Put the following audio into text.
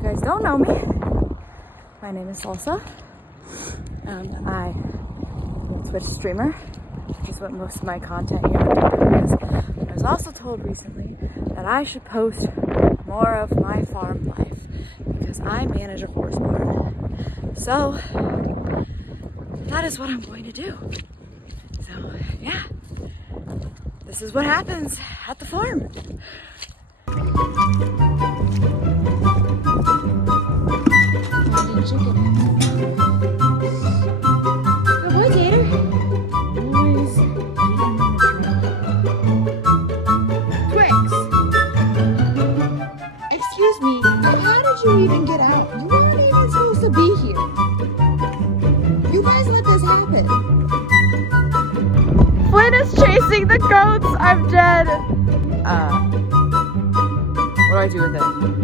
you guys don't know me, my name is Salsa, and I'm a Twitch streamer, which is what most of my content here on Twitter is. I was also told recently that I should post more of my farm life because I manage a horse barn. So that is what I'm going to do. So yeah, this is what happens at the farm. Excuse me, but how did you even get out? You weren't even supposed to be here. You guys let this happen. Flynn is chasing the goats. I'm dead. What do I do with it?